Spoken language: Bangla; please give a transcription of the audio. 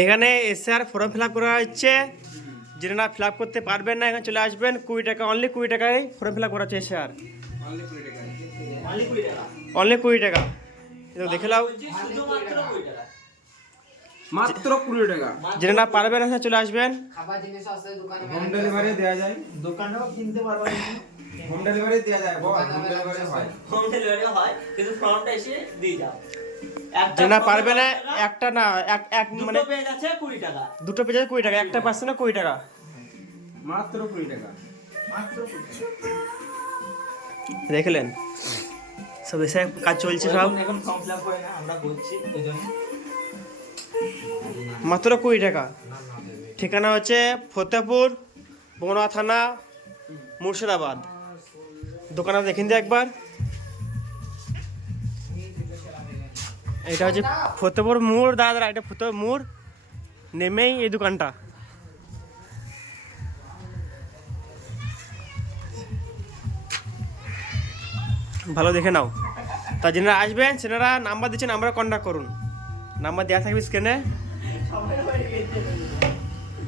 এখানে এসে আর ফর্ম ফিল আপ করা হচ্ছে। যেটা ফিল আপ করতে পারবেন না এখানে চলে আসবেন। 20 টাকা, অনলি 20 টাকায় ফর্ম ফিল আপ করা হচ্ছে এসে আর অনলি 20 টাকা। দেখে নাও, মাত্র 20 টাকা। যেটা না পারবেন এখানে চলে আসবেন। খাবার জিনিস আছে দোকানে, হোম ডেলিভারি দেওয়া যায়, দোকানেও কিনতে পারবেন। হোম ডেলিভারি দেওয়া যায়, হোম ডেলিভারি হয়, হোম ডেলিভারি হয়, কিন্তু ফ্রন্টে এসে দিয়ে যাও। যেটা পারবে না একটা না এক মানে দুটো পেজ আছে 20 টাকা। দুটো পেজে 20 টাকা, একটা পার্সেন্টে 20 টাকা। মাত্র 20 টাকা। মাত্র 20 টাকা। দেখলেন, সব এসে কাজ চলছে সব। এখন ফর্ম ফিল আপ করে না, আমরা করছি ওইজন্য। মাত্র 20 টাকা। ঠিকানা হচ্ছে ফতেপুর, বনগাঁ থানা, মুর্শিদাবাদ। দোকানে দেখিন দিয়ে একবার। এটা হচ্ছে ফতেপুর মোড়, দাদা এটা ফতেপুর মোড় নেমেই এই দোকানটা। ভালো দেখে নাও। তা যারা আসবেন সেনারা নাম্বার দিচ্ছেন, নাম্বারে কন্ট্যাক্ট করুন। নাম্বার দেওয়া থাকবে স্ক্রিনে।